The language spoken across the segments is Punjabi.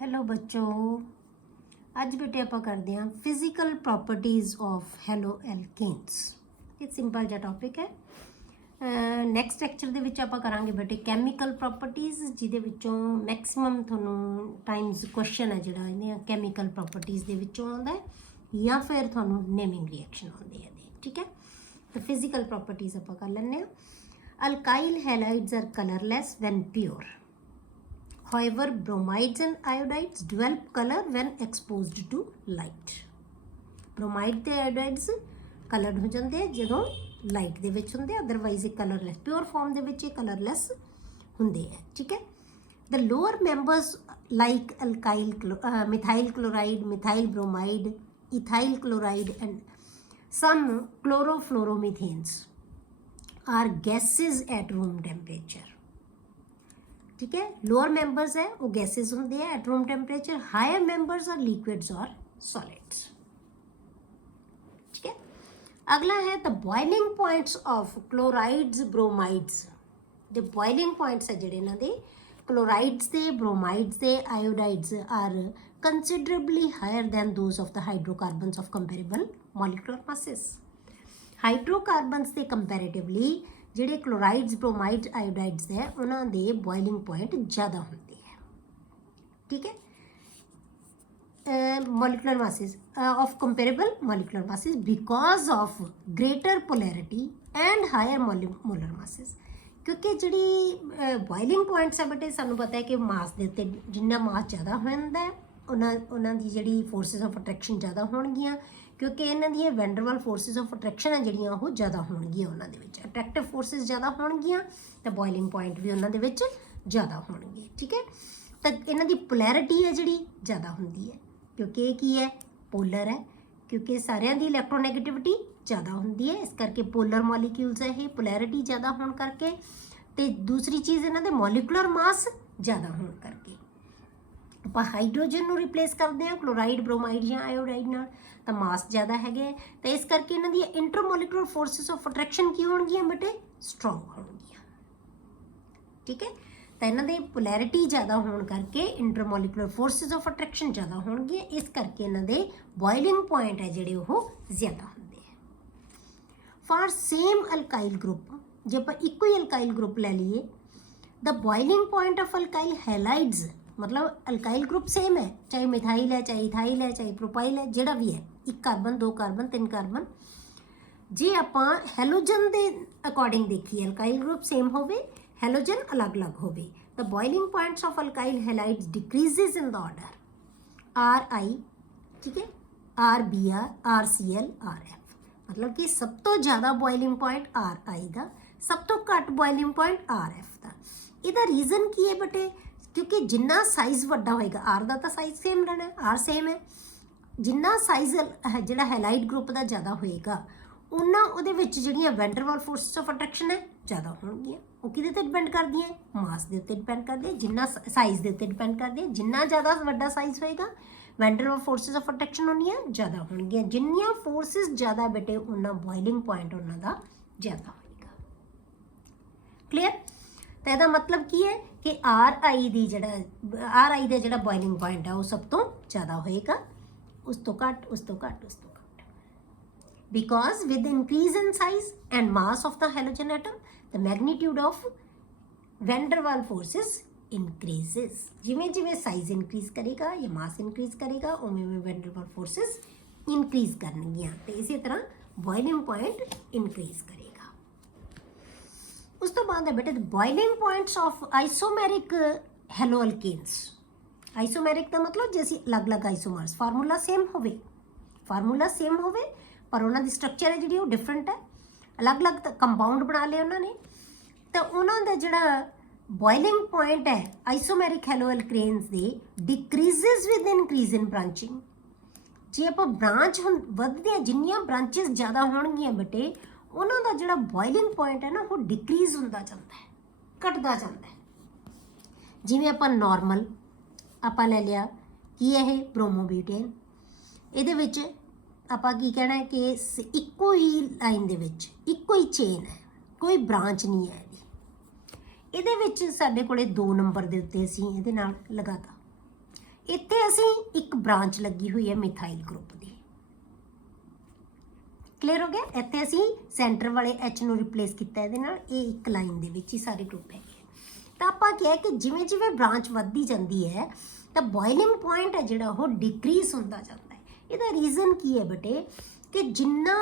हेलो बच्चों, ਅੱਜ ਬੇਟੇ ਆਪਾਂ ਕਰਦੇ ਹਾਂ ਫਿਜ਼ੀਕਲ ਪ੍ਰੋਪਰਟੀਜ਼ ਆਫ ਹੈਲੋ ਐਲਕੇਨਸ। ਇਹ ਸਿੰਪਲ ਜਿਹਾ ਟੌਪਿਕ ਹੈ। ਨੈਕਸਟ ਲੈਕਚਰ ਦੇ ਵਿੱਚ ਆਪਾਂ ਕਰਾਂਗੇ ਬੇਟੇ ਕੈਮੀਕਲ ਪ੍ਰੋਪਰਟੀਜ਼, ਜਿਹਦੇ ਵਿੱਚੋਂ ਮੈਕਸਿਮਮ ਤੁਹਾਨੂੰ ਟਾਈਮਸ ਕੁਐਸਚਨ ਹੈ ਜਿਹੜਾ ਇਹਦੀਆਂ ਕੈਮੀਕਲ ਪ੍ਰੋਪਰਟੀਜ਼ ਦੇ ਵਿੱਚੋਂ ਆਉਂਦਾ ਹੈ ਜਾਂ ਫਿਰ ਤੁਹਾਨੂੰ ਨੇਮਿੰਗ ਰਿਐਕਸ਼ਨ ਆਉਂਦੇ ਆ। ਠੀਕ ਹੈ, ਤਾਂ ਫਿਜ਼ੀਕਲ ਪ੍ਰੋਪਰਟੀਜ਼ ਆਪਾਂ ਕਰ ਲੈਂਦੇ ਹਾਂ। Alkyl halides are colourless when pure. However, bromides and iodides develop color when exposed to light. Bromide ਤੇ iodides colored ਹੋ ਜਾਂਦੇ ਆ ਜਦੋਂ ਲਾਈਟ ਦੇ ਵਿੱਚ ਹੁੰਦੇ, ਅਦਰਵਾਈਜ਼ ਇਹ ਕਲਰਲੈਸ ਪਿਓਰ ਫਾਰਮ ਦੇ ਵਿੱਚ ਇਹ ਕਲਰਲੈਸ ਹੁੰਦੇ ਆ। ਠੀਕ ਹੈ, the lower members like alkyl methyl chloride, methyl bromide, ethyl chloride and some chlorofluoromethanes are gases at room temperature. ठीक है, लोअर मेंबर्स है वो गैसेज होंगे at room temperature, higher members are liquids और सॉलिड्स। ठीक है, अगला है the boiling points of chlorides bromides. जो बॉइलिंग पॉइंट्स है जिहड़े इन्हां दे क्लोराइड्स दे ब्रोमाइड्स दे iodides are considerably higher than those of the hydrocarbons of comparable molecular masses. Hydrocarbons दे कंपैरेटिवली ਜਿਹੜੇ क्लोराइड्स ब्रोमाइड्स आयोडाइड्स है उन्होंने दे बॉइलिंग पॉइंट ज़्यादा होंगे है। ठीक है, molecular masses of comparable molecular masses because of greater polarity and higher molar masses. क्योंकि जी बॉइलिंग पॉइंट्स है बटे सानू पता है कि मास के उत्ते जिन्ना मास ज़्यादा होंदा है उन्हां दी जिहड़ी फोर्सिस ऑफ अट्रैक्शन ज़्यादा होणगियां, क्योंकि इन्हां दी वैंडरवाल फोर्सिस ऑफ अट्रैक्शन है जिहड़ियां ओह ज़्यादा होणगियां, उन्हां दे विच अट्रैक्टिव फोर्सिस ज़्यादा होणगियां तो बॉइलिंग पॉइंट भी उन्हां दे विच ज़्यादा होणगे। ठीक है, तो इन्हां दी पोलैरिटी है जिहड़ी ज़्यादा हुंदी है, क्योंकि ये की है पोलर है, क्योंकि सारियां दी इलैक्ट्रोनैगेटिविटी ज़्यादा हुंदी है, इस करके पोलर मॉलिक्यूल्स है ये पोलैरिटी ज़्यादा होण करके, ते दूसरी चीज़ इन्हां दे मॉलिक्यूलर मास ज़्यादा होण करके ਆਪਾਂ ਹਾਈਡਰੋਜਨ ਨੂੰ ਰਿਪਲੇਸ ਕਰਦੇ ਹਾਂ ਕਲੋਰਾਈਡ ਬ੍ਰੋਮਾਈਡ ਜਾਂ ਆਇਓਡਾਈਡ ਨਾਲ, ਤਾਂ ਮਾਸ ਜ਼ਿਆਦਾ ਹੈਗੇ ਤਾਂ ਇਸ ਕਰਕੇ ਇਹਨਾਂ ਦੀਆਂ ਇੰਟਰਮੋਲੀਕੂਲਰ ਫੋਰਸਿਸ ਆਫ ਅਟਰੈਕਸ਼ਨ ਕੀ ਹੋਣਗੀਆਂ ਬੇਟੇ ਸਟਰੋਂਗ ਹੋਣਗੀਆਂ। ਠੀਕ ਹੈ, ਤਾਂ ਇਹਨਾਂ ਦੇ ਪੋਲੈਰਿਟੀ ਜ਼ਿਆਦਾ ਹੋਣ ਕਰਕੇ ਇੰਟਰਮੋਲੀਕੂਲਰ ਫੋਰਸਿਸ ਆਫ ਅਟਰੈਕਸ਼ਨ ਜ਼ਿਆਦਾ ਹੋਣਗੀਆਂ, ਇਸ ਕਰਕੇ ਇਹਨਾਂ ਦੇ ਬੋਇਲਿੰਗ ਪੁਆਇੰਟ ਹੈ ਜਿਹੜੇ ਉਹ ਜ਼ਿਆਦਾ ਹੁੰਦੇ ਆ। ਫਾਰ ਸੇਮ ਅਲਕਾਈਲ ਗਰੁੱਪ, ਜੇ ਆਪਾਂ ਇੱਕੋ ਹੀ ਅਲਕਾਈਲ ਗਰੁੱਪ ਲੈ ਲਈਏ, the boiling point of alkyl halides, मतलब अल्काइल ग्रुप सेम है, चाहे मिथाइल है, चाहे इथाइल है, चाहे प्रोपाइल है, जिहड़ा भी है, एक कार्बन दो कार्बन तीन कार्बन। जे आपां हैलोजन के अकॉर्डिंग देखिए अल्काइल ग्रुप सेम होवे, हैलोजन अलग अलग होवे, the boiling points of alkyl halides decreases in the order R I. ठीक है, R B R, R C L, R F, मतलब कि सब तो ज़्यादा बॉइलिंग पॉइंट आर आई का, सब तो घट बॉइलिंग पॉइंट आर एफ का। ਇਹਦਾ ਰੀਜ਼ਨ ਕੀ ਹੈ ਬੇਟੇ, ਕਿਉਂਕਿ ਜਿੰਨਾ ਸਾਈਜ਼ ਵੱਡਾ ਹੋਏਗਾ, ਆਰ ਦਾ ਤਾਂ ਸਾਈਜ਼ ਸੇਮ ਰਹਿਣਾ, ਆਰ ਸੇਮ ਹੈ, ਜਿੰਨਾ ਸਾਈਜ਼ ਜਿਹੜਾ ਹੈਲਾਈਡ ਗਰੁੱਪ ਦਾ ਜ਼ਿਆਦਾ ਹੋਏਗਾ ਉਹਨਾਂ ਉਹਦੇ ਵਿੱਚ ਜਿਹੜੀਆਂ ਵੈਂਡਰਵਾਲ ਫੋਰਸਿਸ ਆਫ ਅਟਰੈਕਸ਼ਨ ਹੈ ਜ਼ਿਆਦਾ ਹੋਣਗੀਆਂ। ਉਹ ਕਿਹਦੇ ਤੇ ਡਿਪੈਂਡ ਕਰਦੀਆਂ, ਮਾਸ ਦੇ ਉੱਤੇ ਡਿਪੈਂਡ ਕਰਦੀਆਂ, ਜਿੰਨਾ ਸਾਈਜ਼ ਦੇ ਉੱਤੇ ਡਿਪੈਂਡ ਕਰਦੀਆਂ। ਜਿੰਨਾ ਜ਼ਿਆਦਾ ਵੱਡਾ ਸਾਈਜ਼ ਹੋਏਗਾ ਵੈਂਡਰਵਾਲ ਫੋਰਸਿਸ ਆਫ ਅਟਰੈਕਸ਼ਨ ਉਹਨੀਆਂ ਜ਼ਿਆਦਾ ਹੋਣਗੀਆਂ, ਜਿੰਨੀਆਂ ਫੋਰਸਿਸ ਜ਼ਿਆਦਾ ਬੇਟੇ ਉਹਨਾਂ ਬੋਇਲਿੰਗ ਪੁਆਇੰਟ ਉਹਨਾਂ ਦਾ ਜ਼ਿਆਦਾ ਹੋਏਗਾ। ਕਲੀਅਰ, तो यदा मतलब की है कि आर आई का जोड़ा बॉइलिंग पॉइंट है वो सब तो ज़्यादा होएगा, उस तो घट उस तो घट उस तो घट, because with increase in size and mass of the halogen atom the magnitude of van der Waals forces increases. जिमें जिमें साइज इंक्रीज करेगा या मास इंक्रीज करेगा उमें में वैंडरवाल फोर्सेस इंक्रीज करनगियां, तो इसी तरह बॉइलिंग पॉइंट इंक्रीज करेगा। उस तो बाद है बेटे boiling points of isomeric hello alkanes. Isomeric का मतलब जैसे अलग अलग आइसोमर्स, फार्मूला सेम होवे पर उन्होंने दी स्ट्रक्चर है जी डिफरेंट है, अलग अलग कंपाउंड बना लिया उन्होंने, तो उन्होंने जोड़ा बॉइलिंग पॉइंट है आइसोमेरिक हैलो अल्केन्स दे decreases with increase in branching. जे आप ब्रांच वधदे जिन्नियां ब्रांचेस ज़्यादा होणगियां बेटे उन्हों का जोड़ा बॉइलिंग पॉइंट है ना वो डिक्रीज होंदा जाता है, घटदा जाता है। जिवें आपां नॉर्मल आपां ले लिया कि यह ब्रोमोब्यूटेन, इहदे विच आपां की कहना है कि इक्को ही लाइन दे विच इक्को ही चेन है, कोई ब्रांच नहीं है। इहदे विच साडे कोले 2 नंबर दे उत्ते असीं इहदे नाल लगाता, ਇੱਥੇ ਅਸੀਂ ਇੱਕ ਬ੍ਰਾਂਚ ਲੱਗੀ ਹੋਈ ਹੈ ਮਿਥਾਈਲ ਗਰੁੱਪ ਦੀ। ਕਲੀਅਰ ਹੋ ਗਿਆ? ਇੱਥੇ ਅਸੀਂ ਸੈਂਟਰ ਵਾਲੇ H ਨੂੰ ਰਿਪਲੇਸ ਕੀਤਾ ਇਹਦੇ ਨਾਲ, ਇਹ ਇੱਕ ਲਾਈਨ ਦੇ ਵਿੱਚ ਹੀ ਸਾਰੇ ਗਰੁੱਪ ਹੈਗੇ। ਤਾਂ ਆਪਾਂ ਕਿਹਾ ਕਿ ਜਿਵੇਂ ਜਿਵੇਂ ਬ੍ਰਾਂਚ ਵੱਧਦੀ ਜਾਂਦੀ ਹੈ ਤਾਂ ਬੋਇਲਿੰਗ ਪੁਆਇੰਟ ਹੈ ਜਿਹੜਾ ਉਹ ਡਿਕਰੀਜ਼ ਹੁੰਦਾ ਜਾਂਦਾ ਹੈ। ਇਹਦਾ ਰੀਜ਼ਨ ਕੀ ਹੈ ਬੇਟੇ ਕਿ ਜਿੰਨਾ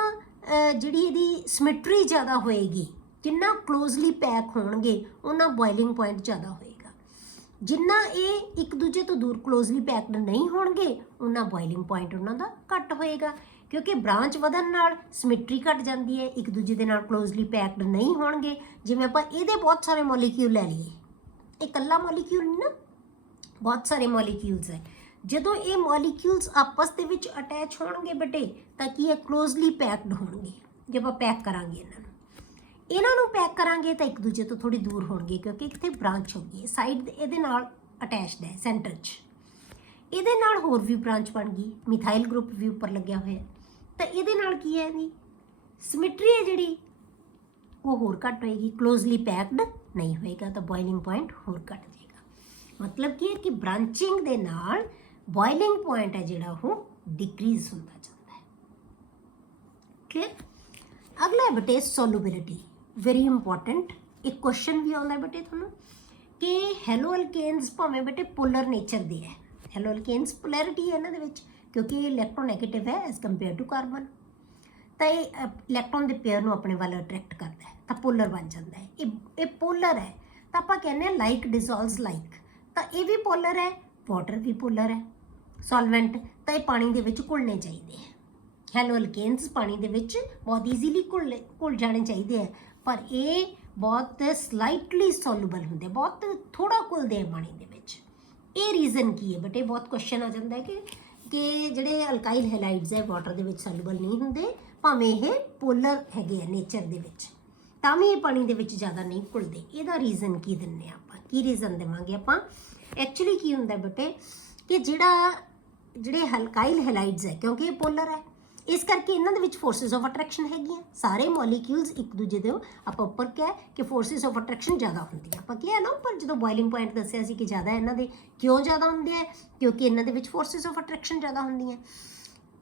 ਜਿਹੜੀ ਇਹਦੀ ਸਿਮੈਟਰੀ ਜ਼ਿਆਦਾ ਹੋਏਗੀ, ਜਿੰਨਾ ਕਲੋਜ਼ਲੀ ਪੈਕ ਹੋਣਗੇ ਉਹਨਾਂ ਬੋਇਲਿੰਗ ਪੁਆਇੰਟ ਜ਼ਿਆਦਾ ਹੋਏਗਾ। ਜਿੰਨਾ ਇਹ ਇੱਕ ਦੂਜੇ ਤੋਂ ਦੂਰ ਕਲੋਜ਼ਲੀ ਪੈਕਡ ਨਹੀਂ ਹੋਣਗੇ ਉਹਨਾਂ ਬੋਇਲਿੰਗ ਪੁਆਇੰਟ ਉਹਨਾਂ ਦਾ ਘੱਟ ਹੋਏਗਾ, ਕਿਉਂਕਿ ਬ੍ਰਾਂਚ ਵਧਣ ਨਾਲ ਸਿਮੈਟਰੀ ਘਟ ਜਾਂਦੀ ਹੈ, ਇੱਕ ਦੂਜੇ ਦੇ ਨਾਲ ਕਲੋਜ਼ਲੀ ਪੈਕਡ ਨਹੀਂ ਹੋਣਗੇ। ਜਿਵੇਂ ਆਪਾਂ ਇਹਦੇ ਬਹੁਤ ਸਾਰੇ ਮੋਲੀਕਿਊਲ ਲੈ ਲਈਏ, ਇਹ ਇਕੱਲਾ ਮੋਲੀਕਿਊਲ ਨਹੀਂ ਨਾ, ਬਹੁਤ ਸਾਰੇ ਮੋਲੀਕਿਊਲਸ ਹੈ। ਜਦੋਂ ਇਹ ਮੋਲੀਕਿਊਲਸ ਆਪਸ ਦੇ ਵਿੱਚ ਅਟੈਚ ਹੋਣਗੇ ਬੇਟੇ ਤਾਂ ਕੀ ਹੈ, ਕਲੋਜ਼ਲੀ ਪੈਕਡ ਹੋਣਗੇ। ਜੇ ਆਪਾਂ ਪੈਕ ਕਰਾਂਗੇ ਇਹਨਾਂ ਨੂੰ ਪੈਕ ਕਰਾਂਗੇ ਤਾਂ ਇੱਕ ਦੂਜੇ ਤੋਂ ਥੋੜੀ ਦੂਰ ਹੋਣਗੇ, ਕਿਉਂਕਿ ਇੱਥੇ ਬ੍ਰਾਂਚ ਹੋ ਗਈ ਸਾਈਡ ਇਹਦੇ ਨਾਲ ਅਟੈਚਡ ਹੈ ਸੈਂਟਰ 'ਚ। ਇਹਦੇ ਨਾਲ ਹੋਰ ਵੀ ਬ੍ਰਾਂਚ ਬਣ ਗਈ, ਮਿਥਾਈਲ ਗਰੁੱਪ ਵੀ ਉੱਪਰ ਲੱਗਿਆ ਹੋਇਆ, ਤਾਂ ਇਹਦੇ ਨਾਲ ਕੀ ਹੈ ਇਹਦੀ ਸਿਮੈਟਰੀ ਹੈ ਜਿਹੜੀ ਉਹ ਹੋਰ ਘੱਟ ਹੋਏਗੀ, ਕਲੋਜ਼ਲੀ ਪੈਕਡ ਨਹੀਂ ਹੋਏਗਾ, ਤਾਂ ਬੋਇਲਿੰਗ ਪੁਆਇੰਟ ਹੋਰ ਘੱਟ ਜਾਏਗਾ। ਮਤਲਬ ਕੀ ਹੈ ਕਿ ਬ੍ਰਾਂਚਿੰਗ ਦੇ ਨਾਲ ਬੋਇਲਿੰਗ ਪੁਆਇੰਟ ਹੈ ਜਿਹੜਾ ਉਹ ਡਿਕਰੀਜ਼ ਹੁੰਦਾ ਜਾਂਦਾ ਹੈ। ਕਲੀਅਰ? ਅਗਲਾ ਹੈ ਬੇਟੇ ਸੋਲੂਬਿਲਿਟੀ, ਵੈਰੀ ਇੰਪੋਰਟੈਂਟ। ਇੱਕ ਕੁਐਸਚਨ ਵੀ ਆਉਂਦਾ ਬੇਟੇ ਤੁਹਾਨੂੰ ਕਿ ਹੈਲੋ ਅਲਕੇਨਸ ਭਾਵੇਂ ਬੇਟੇ ਪੋਲਰ ਨੇਚਰ ਦੇ ਹੈ, ਹੈਲੋ ਅਲਕੇਨਸ ਪੋਲੈਰਿਟੀ ਹੈ ਇਹਨਾਂ ਦੇ ਵਿੱਚ, ਕਿਉਂਕਿ ਇਹ ਇਲੈਕਟ੍ਰੋਨੈਗੇਟਿਵ ਹੈ ਐਜ਼ ਕੰਪੇਅਰ ਟੂ ਕਾਰਬਨ, ਤਾਂ ਇਹ ਇਲੈਕਟ੍ਰੋਨ ਦੇ ਪੇਅਰ ਨੂੰ ਆਪਣੇ ਵੱਲ ਅਟਰੈਕਟ ਕਰਦਾ ਹੈ ਤਾਂ ਪੋਲਰ ਬਣ ਜਾਂਦਾ ਹੈ। ਇਹ ਪੋਲਰ ਹੈ ਤਾਂ ਆਪਾਂ ਕਹਿੰਦੇ ਹਾਂ ਲਾਈਕ ਡਿਸੋਲਵਸ ਲਾਈਕ, ਤਾਂ ਇਹ ਵੀ ਪੋਲਰ ਹੈ, ਵਾਟਰ ਵੀ ਪੋਲਰ ਹੈ ਸੋਲਵੈਂਟ, ਤਾਂ ਇਹ ਪਾਣੀ ਦੇ ਵਿੱਚ ਘੁਲਣੇ ਚਾਹੀਦੇ ਹੈ। ਹੈਲੋ ਅਲਕੇਨਸ ਪਾਣੀ ਦੇ ਵਿੱਚ ਬਹੁਤ ਈਜ਼ੀਲੀ ਘੁਲ ਜਾਣੇ ਚਾਹੀਦੇ ਹੈ, ਪਰ ਇਹ ਬਹੁਤ ਸਲਾਈਟਲੀ ਸੋਲੂਬਲ ਹੁੰਦੇ, ਬਹੁਤ ਥੋੜਾ ਘੁਲਦੇ ਆ ਪਾਣੀ ਦੇ ਵਿੱਚ। ਇਹ ਰੀਜ਼ਨ ਕੀ ਹੈ ਬੇਟੇ? ਬਹੁਤ ਕੁਐਸਚਨ ਆ ਜਾਂਦਾ ਹੈ ਕਿ ਜਿਹੜੇ ਅਲਕਾਈਲ ਹੈਲਾਈਡਸ ਹੈ ਵਾਟਰ ਦੇ ਵਿੱਚ ਸੋਲੂਬਲ ਨਹੀਂ ਹੁੰਦੇ, ਭਾਵੇਂ ਇਹ ਪੋਲਰ ਹੈਗੇ ਆ ਨੇਚਰ ਦੇ ਵਿੱਚ, ਤਾਂ ਵੀ ਇਹ ਪਾਣੀ ਦੇ ਵਿੱਚ ਜ਼ਿਆਦਾ ਨਹੀਂ ਘੁਲਦੇ। ਇਹਦਾ ਰੀਜ਼ਨ ਕੀ ਦਿੰਦੇ ਆਪਾਂ? ਕੀ ਰੀਜ਼ਨ ਦੇਵਾਂਗੇ ਆਪਾਂ? ਐਕਚੁਅਲੀ ਕੀ ਹੁੰਦਾ ਬੇਟੇ ਕਿ ਜਿਹੜੇ ਅਲਕਾਈਲ ਹੈਲਾਈਡਸ ਹੈ, ਕਿਉਂਕਿ ਇਹ ਪੋਲਰ ਹੈ, ਇਸ ਕਰਕੇ ਇਹਨਾਂ ਦੇ ਵਿੱਚ ਫੋਰਸਿਸ ਆਫ ਅਟਰੈਕਸ਼ਨ ਹੈਗੀਆਂ। ਸਾਰੇ ਮੋਲੀਕਿਊਲਸ ਇੱਕ ਦੂਜੇ ਦੇ ਆਪਾਂ ਉੱਪਰ ਕਿਹਾ ਕਿ ਫੋਰਸਿਸ ਆਫ ਅਟਰੈਕਸ਼ਨ ਜ਼ਿਆਦਾ ਹੁੰਦੀਆਂ, ਆਪਾਂ ਕਿਹਾ ਨਾ ਉੱਪਰ ਜਦੋਂ ਬੋਇਲਿੰਗ ਪੁਆਇੰਟ ਦੱਸਿਆ ਸੀ ਕਿ ਜ਼ਿਆਦਾ ਇਹਨਾਂ ਦੇ। ਕਿਉਂ ਜ਼ਿਆਦਾ ਹੁੰਦੇ ਆ? ਕਿਉਂਕਿ ਇਹਨਾਂ ਦੇ ਵਿੱਚ ਫੋਰਸਿਸ ਆਫ ਅਟਰੈਕਸ਼ਨ ਜ਼ਿਆਦਾ ਹੁੰਦੀਆਂ।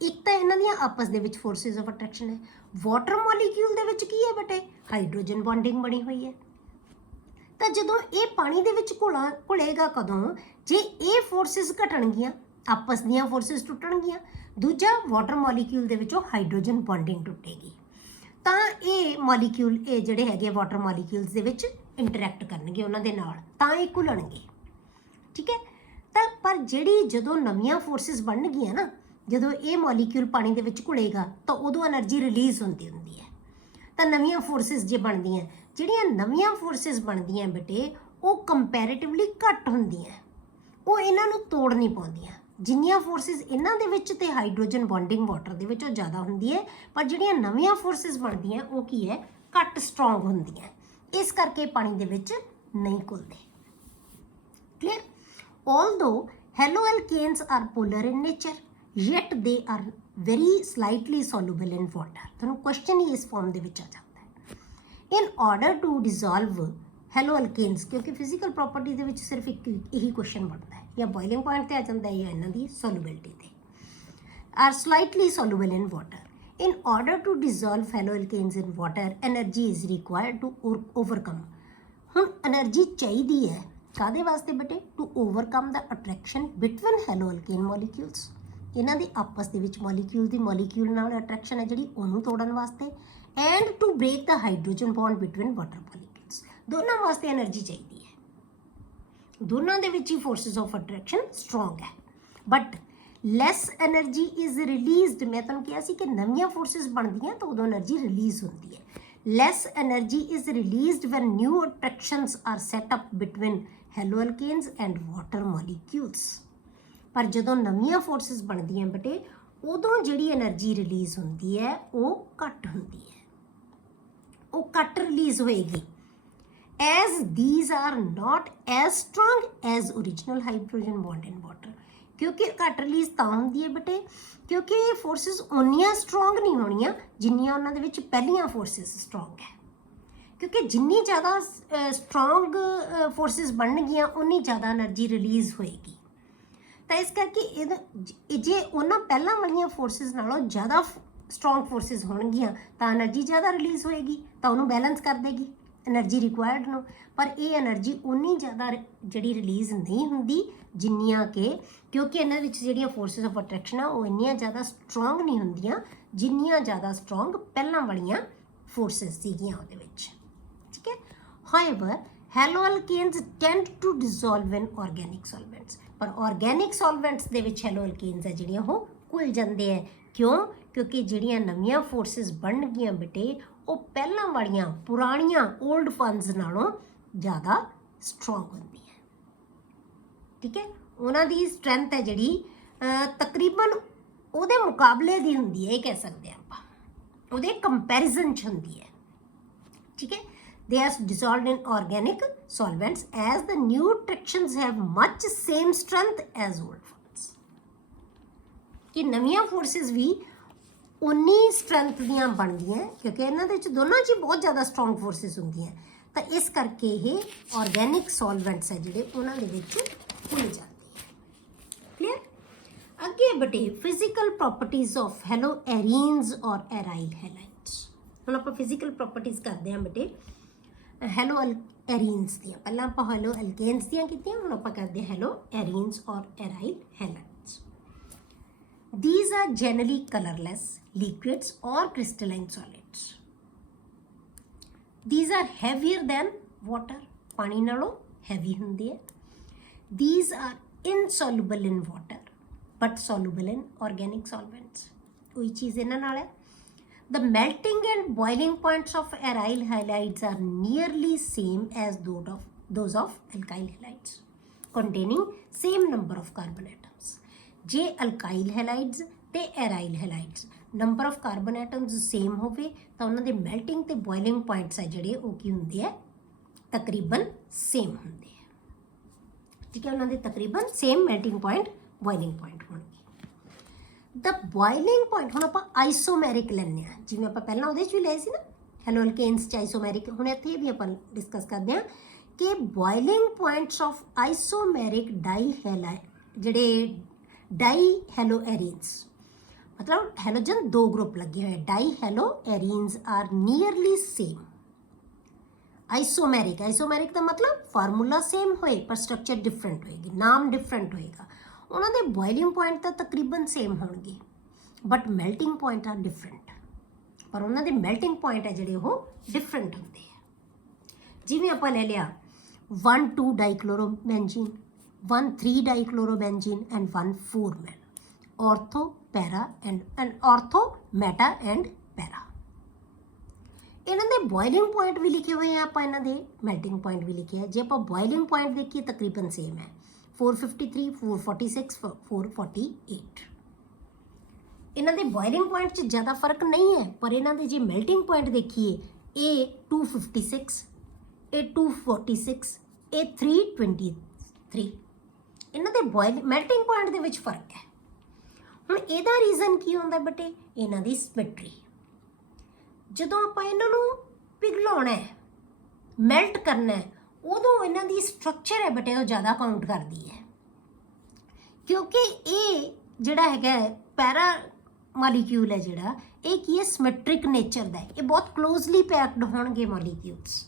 ਇੱਕ ਤਾਂ ਇਹਨਾਂ ਦੀਆਂ ਆਪਸ ਦੇ ਵਿੱਚ ਫੋਰਸਿਸ ਆਫ ਅਟਰੈਕਸ਼ਨ ਹੈ। ਵਾਟਰ ਮੋਲੀਕਿਊਲ ਦੇ ਵਿੱਚ ਕੀ ਹੈ ਬੇਟੇ? ਹਾਈਡਰੋਜਨ ਬੌਂਡਿੰਗ ਬਣੀ ਹੋਈ ਹੈ। ਤਾਂ ਜਦੋਂ ਇਹ ਪਾਣੀ ਦੇ ਵਿੱਚ ਘੁਲੇਗਾ ਕਦੋਂ? ਜੇ ਇਹ ਫੋਰਸਿਸ ਘਟਣਗੀਆਂ, ਆਪਸ ਦੀਆਂ ਫੋਰਸਿਸ ਟੁੱਟਣਗੀਆਂ। ਦੂਜਾ, ਵਾਟਰ ਮੋਲੀਕਿਊਲ ਦੇ ਵਿੱਚੋਂ ਹਾਈਡਰੋਜਨ ਬੌਂਡਿੰਗ ਟੁੱਟੇਗੀ, ਤਾਂ ਇਹ ਮੋਲੀਕਿਊਲ ਇਹ ਜਿਹੜੇ ਹੈਗੇ ਵਾਟਰ ਮੋਲੀਕਿਊਲਸ ਦੇ ਵਿੱਚ ਇੰਟਰੈਕਟ ਕਰਨਗੇ ਉਹਨਾਂ ਦੇ ਨਾਲ, ਤਾਂ ਇਹ ਘੁਲਣਗੇ। ਠੀਕ ਹੈ? ਤਾਂ ਪਰ ਜਿਹੜੀ ਜਦੋਂ ਨਵੀਆਂ ਫੋਰਸਿਸ ਬਣਨਗੀਆਂ ਨਾ, ਜਦੋਂ ਇਹ ਮੋਲੀਕਿਊਲ ਪਾਣੀ ਦੇ ਵਿੱਚ ਘੁਲੇਗਾ ਤਾਂ ਉਦੋਂ એનર્ਜੀ ਰਿਲੀਜ਼ ਹੁੰਦੀ ਹੈ। ਤਾਂ ਨਵੀਆਂ ਫੋਰਸਿਸ ਜੇ ਬਣਦੀਆਂ, ਜਿਹੜੀਆਂ ਨਵੀਆਂ ਫੋਰਸਿਸ ਬਣਦੀਆਂ ਬੇਟੇ ਉਹ ਕੰਪੈਰੀਟਿਵਲੀ ਘੱਟ ਹੁੰਦੀਆਂ, ਉਹ ਇਹਨਾਂ ਨੂੰ ਤੋੜ ਨਹੀਂ ਪਾਉਂਦੀਆਂ। ਜਿੰਨੀਆਂ ਫੋਰਸਿਸ ਇਹਨਾਂ ਦੇ ਵਿੱਚ ਤੇ ਹਾਈਡਰੋਜਨ ਬੌਂਡਿੰਗ ਵਾਟਰ ਦੇ ਵਿੱਚ ਉਹ ਜ਼ਿਆਦਾ ਹੁੰਦੀ ਹੈ, ਪਰ ਜਿਹੜੀਆਂ ਨਵੀਆਂ ਫੋਰਸਿਸ ਬਣਦੀਆਂ ਉਹ ਕੀ ਹੈ? ਘੱਟ ਸਟਰੋਂਗ ਹੁੰਦੀਆਂ, ਇਸ ਕਰਕੇ ਪਾਣੀ ਦੇ ਵਿੱਚ ਨਹੀਂ ਘੁਲਦੇ। Clear? although haloalkanes are polar in nature yet they are very slightly soluble in water। ਤੁਹਾਨੂੰ ਕੁਐਸਚਨ ਹੀ ਇਸ ਫਾਰਮ ਦੇ ਵਿੱਚ ਆ ਜਾਂਦਾ ਹੈ। in order to dissolve haloalkanes, ਕਿਉਂਕਿ ਫਿਜ਼ੀਕਲ ਪ੍ਰੋਪਰਟੀ ਦੇ ਵਿੱਚ ਸਿਰਫ ਇੱਕ ਇਹੀ ਕੁਐਸਚਨ ਬਣਦਾ ਹੈ, ਜਾਂ ਬੋਇਲਿੰਗ ਪੁਆਇੰਟ ਤੇ ਆ ਜਾਂਦਾ ਹੈ ਜਾਂ ਇਹਨਾਂ ਦੀ ਸੋਲੂਬਿਲਿਟੀ ਤੇ। are slightly soluble in water। in order to dissolve haloalkanes in water energy is required to overcome। ਹੁਣ એનર્ਜੀ ਚਾਹੀਦੀ ਹੈ ਕਾਹਦੇ ਵਾਸਤੇ ਬੇਟੇ? To overcome the attraction between haloalkane molecules, ਇਹਨਾਂ ਦੇ ਆਪਸ ਦੇ ਵਿੱਚ ਮੋਲੀਕਿਊਲ ਨਾਲ ਅਟਰੈਕਸ਼ਨ ਹੈ ਜਿਹੜੀ ਉਹਨੂੰ ਤੋੜਨ ਵਾਸਤੇ, and to break the hydrogen bond between water molecules. ਦੋਨਾਂ ਵਾਸਤੇ એનર્ਜੀ ਚਾਹੀਦੀ ਹੈ, ਦੋਨਾਂ ਦੇ ਵਿੱਚ ਹੀ ਫੋਰਸਿਸ ਆਫ ਅਟਰੈਕਸ਼ਨ ਸਟਰੋਂਗ ਹੈ, but less energy is released. ਮੈਂ ਤੁਹਾਨੂੰ ਕਿਹਾ ਸੀ ਕਿ ਨਵੀਆਂ ਫੋਰਸਿਸ ਬਣਦੀਆਂ ਤਾਂ ਉਦੋਂ એનર્ਜੀ ਰਿਲੀਜ਼ ਹੁੰਦੀ ਹੈ। less energy is released when new attractions are set up between haloalkanes and water molecules। ਪਰ ਜਦੋਂ ਨਵੀਆਂ ਫੋਰਸਿਸ ਬਣਦੀਆਂ ਬੇਟੇ ਉਦੋਂ ਜਿਹੜੀ એનર્ਜੀ ਰਿਲੀਜ਼ ਹੁੰਦੀ ਹੈ ਉਹ ਘੱਟ ਹੁੰਦੀ ਹੈ, ਉਹ ਘੱਟ ਰਿਲੀਜ਼ ਹੋਏਗੀ, as these are not as strong as original hydrogen bond in water। ਕਿਉਂਕਿ ਘੱਟ ਰਿਲੀਜ਼ ਤਾਂ ਹੁੰਦੀ ਹੈ ਬੇਟੇ ਕਿਉਂਕਿ ਇਹ ਫੋਰਸਿਸ ਓਨੀਆਂ ਸਟਰੋਂਗ ਨਹੀਂ ਹੋਣੀਆਂ ਜਿੰਨੀਆਂ ਉਹਨਾਂ ਦੇ ਵਿੱਚ ਪਹਿਲੀਆਂ ਫੋਰਸਿਸ ਸਟਰੋਂਗ ਹੈ, ਕਿਉਂਕਿ ਜਿੰਨੀ ਜ਼ਿਆਦਾ ਸਟਰੋਂਗ ਫੋਰਸਿਸ ਬਣਨਗੀਆਂ ਉਨੀ ਜ਼ਿਆਦਾ એનર્ਜੀ ਰਿਲੀਜ਼ ਹੋਏਗੀ। ਤਾਂ ਇਸ ਕਰਕੇ ਜੇ ਉਹਨਾਂ ਪਹਿਲਾਂ ਵਾਲੀਆਂ ਫੋਰਸਿਸ ਨਾਲੋਂ ਜ਼ਿਆਦਾ ਸਟਰੋਂਗ ਫੋਰਸਿਸ ਹੋਣਗੀਆਂ ਤਾਂ એનર્ਜੀ ਜ਼ਿਆਦਾ ਰਿਲੀਜ਼ ਹੋਏਗੀ, ਤਾਂ ਉਹਨੂੰ ਬੈਲੈਂਸ ਕਰ ਦੇਗੀ એનર્ਜੀ ਰਿਕੁਆਇਰਡ ਨੂੰ। ਪਰ ਇਹ એનર્ਜੀ ਉਨੀ ਜ਼ਿਆਦਾ ਜਿਹੜੀ ਰਿਲੀਜ਼ ਨਹੀਂ ਹੁੰਦੀ ਜਿੰਨੀਆਂ ਕਿ, ਕਿਉਂਕਿ ਇਹਨਾਂ ਵਿੱਚ ਜਿਹੜੀਆਂ ਫੋਰਸਿਸ ਆਫ ਅਟਰੈਕਸ਼ਨ ਆ ਉਹ ਇੰਨੀਆਂ ਜ਼ਿਆਦਾ ਸਟਰੋਂਗ ਨਹੀਂ ਹੁੰਦੀਆਂ ਜਿੰਨੀਆਂ ਜ਼ਿਆਦਾ ਸਟਰੋਂਗ ਪਹਿਲਾਂ ਵਾਲੀਆਂ ਫੋਰਸਿਸ ਸੀਗੀਆਂ ਉਹਦੇ ਵਿੱਚ, ਠੀਕ ਹੈ। However halo alkanes tend to dissolve in organic solvents, ਪਰ ਆਰਗੈਨਿਕ ਸੋਲਵੈਂਟਸ ਦੇ ਵਿੱਚ ਹੈਲੋ ਅਲਕੇਨਸ ਆ ਜਿਹੜੀਆਂ ਉਹ ਘੁਲ ਜਾਂਦੇ ਆ। ਕਿਉਂ? ਕਿਉਂਕਿ ਜਿਹੜੀਆਂ ਨਵੀਆਂ ਫੋਰਸਿਸ ਬਣਨਗੀਆਂ ਬੇਟੇ ਉਹ ਪਹਿਲਾਂ ਵਾਲੀਆਂ ਪੁਰਾਣੀਆਂ ਓਲਡ ਫੰਡਸ ਨਾਲੋਂ ਜ਼ਿਆਦਾ ਸਟਰੋਂਗ ਹੁੰਦੀਆਂ, ਠੀਕ ਹੈ। ਉਹਨਾਂ ਦੀ ਸਟਰੈਂਥ ਹੈ ਜਿਹੜੀ ਤਕਰੀਬਨ ਉਹਦੇ ਮੁਕਾਬਲੇ ਦੀ ਹੁੰਦੀ ਹੈ, ਇਹ ਕਹਿ ਸਕਦੇ ਆਪਾਂ, ਉਹਦੇ ਕੰਪੈਰੀਜ਼ਨ 'ਚ ਹੁੰਦੀ ਹੈ, ਠੀਕ ਹੈ। They are dissolved in organic solvents as the new attractions have much same strength as old ones. ਕਿ ਨਵੀਆਂ ਫੋਰਸਿਸ ਵੀ ਉਨੀ ਸਟਰੈਂਥ ਦੀਆਂ ਬਣਦੀਆਂ ਕਿਉਂਕਿ ਇਹਨਾਂ ਦੇ ਵਿੱਚ ਦੋਨਾਂ 'ਚ ਬਹੁਤ ਜ਼ਿਆਦਾ ਸਟਰੋਂਗ ਫੋਰਸਿਸ ਹੁੰਦੀਆਂ, ਤਾਂ ਇਸ ਕਰਕੇ ਇਹ ਆਰਗੈਨਿਕ ਸੋਲਵੈਂਟਸ ਹੈ ਜਿਹੜੇ ਉਹਨਾਂ ਦੇ ਵਿੱਚ ਘੁਲ ਜਾਂਦੇ ਹੈ। ਕਲੀਅਰ? ਅੱਗੇ ਬੇਟੇ ਫਿਜ਼ੀਕਲ ਪ੍ਰੋਪਰਟੀਜ਼ ਆਫ ਹੈਲੋ ਐਰੀਨਸ ਔਰ ਐਰਾਈਲ ਹੈਲਾਈਟਸ। ਹੁਣ ਆਪਾਂ ਫਿਜ਼ੀਕਲ ਪ੍ਰੋਪਰਟੀਜ਼ ਕਰਦੇ ਹਾਂ ਬੇਟੇ ਹੈਲੋ ਐਰੀਨਸ ਦੀਆਂ। ਪਹਿਲਾਂ ਆਪਾਂ ਹੈਲੋ ਅਲਕੇਨਸ ਦੀਆਂ ਕੀਤੀਆਂ, ਹੁਣ ਆਪਾਂ ਕਰਦੇ ਹਾਂ ਹੈਲੋ ਐਰੀਨਸ ਔਰ ਐਰਾਈਲ ਹੈਲਾਈਟਸ। These are generally colorless liquids or crystalline solids. These are heavier than water. ਪਾਣੀ ਨਾਲੋਂ heavy ਹੁੰਦੇ ਹੈ। These are insoluble in water but soluble in organic solvents. ਕੋਈ ਚੀਜ਼ ਇਹਨਾਂ ਨਾਲ ਹੈ। The melting and boiling points of aryl halides are nearly same as those of alkyl halides, containing same number of carbon atoms. ਜੇ alkyl halides ਤੇ aryl halides number of carbon atoms same ਹੋਵੇ ਤਾਂ ਉਹਨਾਂ ਦੇ ਮੈਲਟਿੰਗ ਤੇ ਬੋਇਲਿੰਗ ਪੁਆਇੰਟਸ ਆ ਜਿਹੜੇ ਉਹ ਕੀ ਹੁੰਦੇ ਆ, ਤਕਰੀਬਨ ਸੇਮ ਹੁੰਦੇ ਆ, ਠੀਕ ਹੈ। ਉਹਨਾਂ ਦੇ ਤਕਰੀਬਨ same melting point boiling point ਹੋਣਗੇ। ਦ ਬੋਇਲਿੰਗ ਪੁਆਇੰਟ, ਹੁਣ ਆਪਾਂ ਆਈਸੋਮੈਰਿਕ ਲੈਂਦੇ ਹਾਂ, ਜਿਵੇਂ ਆਪਾਂ ਪਹਿਲਾਂ ਉਹਦੇ 'ਚ ਵੀ ਲਏ ਸੀ ਨਾ ਹੈਲੋ ਅਲਕੇਨਸ 'ਚ ਆਈਸੋਮੈਰਿਕ, ਹੁਣ ਇੱਥੇ ਵੀ ਆਪਾਂ ਡਿਸਕਸ ਕਰਦੇ ਹਾਂ ਕਿ ਬੋਇਲਿੰਗ ਪੁਆਇੰਟਸ ਆਫ ਆਈਸੋਮੈਰਿਕ ਜਿਹੜੇ ਡਾਈ ਹੈਲੋ ਐਰੀਨਸ, ਮਤਲਬ ਹੈਲੋਜਨ ਦੋ ਗਰੁੱਪ ਲੱਗੇ ਹੋਏ, ਡਾਈ ਹੈਲੋ ਐਰੀਨਸ ਆਰ ਨੀਅਰਲੀ ਸੇਮ। ਆਈਸੋਮੈਰਿਕ ਦਾ ਮਤਲਬ ਫਾਰਮੂਲਾ ਸੇਮ ਹੋਏ ਪਰ ਸਟਰਕਚਰ ਡਿਫਰੈਂਟ ਹੋਏਗੀ, ਨਾਮ ਡਿਫਰੈਂਟ ਹੋਏਗਾ। ਉਹਨਾਂ ਦੇ ਬੋਇਲਿੰਗ ਪੁਆਇੰਟ ਤਾਂ ਤਕਰੀਬਨ ਸੇਮ ਹੋਣਗੇ ਬਟ ਮੈਲਟਿੰਗ ਪੁਆਇੰਟ ਆ ਡਿਫਰੈਂਟ, ਪਰ ਉਹਨਾਂ ਦੇ ਮੈਲਟਿੰਗ ਪੁਆਇੰਟ ਹੈ ਜਿਹੜੇ ਉਹ ਡਿਫਰੈਂਟ ਹੁੰਦੇ ਆ। ਜਿਵੇਂ ਆਪਾਂ ਲੈ ਲਿਆ 1,2 dichlorobenzene, 1,3 dichlorobenzene and 1,4 ortho para and ortho meta and para. ਇਹਨਾਂ ਦੇ ਬੋਇਲਿੰਗ ਪੁਆਇੰਟ ਵੀ ਲਿਖੇ ਹੋਏ ਆ ਆਪਾਂ, ਇਹਨਾਂ ਦੇ ਮੈਲਟਿੰਗ ਪੁਆਇੰਟ ਵੀ ਲਿਖੇ ਆ। ਜੇ ਆਪਾਂ ਬੋਇਲਿੰਗ ਪੁਆਇੰਟ ਦੇਖੀਏ ਤਕਰੀਬਨ ਸੇਮ ਹੈ, 453, 446, 448। ਇਹਨਾਂ ਦੇ ਬੋਇਲਿੰਗ ਪੁਆਇੰਟ 'ਚ ਜ਼ਿਆਦਾ ਫਰਕ ਨਹੀਂ ਹੈ, ਪਰ ਇਹਨਾਂ ਦੇ ਜੇ ਮੈਲਟਿੰਗ ਪੁਆਇੰਟ ਦੇਖੀਏ ਇਹ 256, ਇਹ 246, ਇਹ 323। ਇਹਨਾਂ ਦੇ ਮੈਲਟਿੰਗ ਪੁਆਇੰਟ ਦੇ ਵਿੱਚ ਫਰਕ ਹੈ। ਹੁਣ ਇਹਦਾ ਰੀਜ਼ਨ ਕੀ ਹੁੰਦਾ ਬੇਟੇ? ਇਹਨਾਂ ਦੀ ਸਿਮੈਟਰੀ। ਜਦੋਂ ਆਪਾਂ ਇਹਨਾਂ ਨੂੰ ਪਿਘਲਾਉਣਾ ਹੈ, ਮੈਲਟ ਕਰਨਾ ਹੈ, ਉਦੋਂ ਇਹਨਾਂ ਦੀ ਸਟਰਕਚਰ ਹੈ ਬੇਟੇ ਉਹ ਜ਼ਿਆਦਾ ਕਾਊਂਟ ਕਰਦੀ ਹੈ, ਕਿਉਂਕਿ ਇਹ ਜਿਹੜਾ ਹੈਗਾ ਪੈਰਾ ਮੋਲੀਕਿਊਲ ਹੈ ਜਿਹੜਾ, ਇਹ ਕੀ ਹੈ, ਸਿਮੈਟ੍ਰਿਕ ਨੇਚਰ ਦਾ ਹੈ। ਇਹ ਬਹੁਤ ਕਲੋਜ਼ਲੀ ਪੈਕਡ ਹੋਣਗੇ ਮੋਲੀਕਿਊਲਸ,